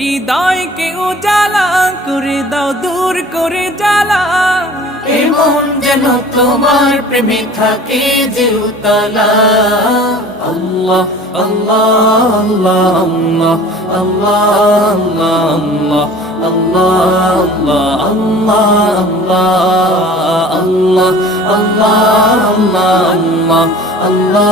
হৃদয়কে উজালা করে দাও, দূর করে জ্বালা। এমন যেন তোমার প্রেমে থাকে যে উতলা। আল্লাহ আল্লাহ আল্লাহ আল্লাহ আল্লাহ আল্লাহ আল্লাহ আল্লাহ আল্লাহ আল্লাহ আল্লাহ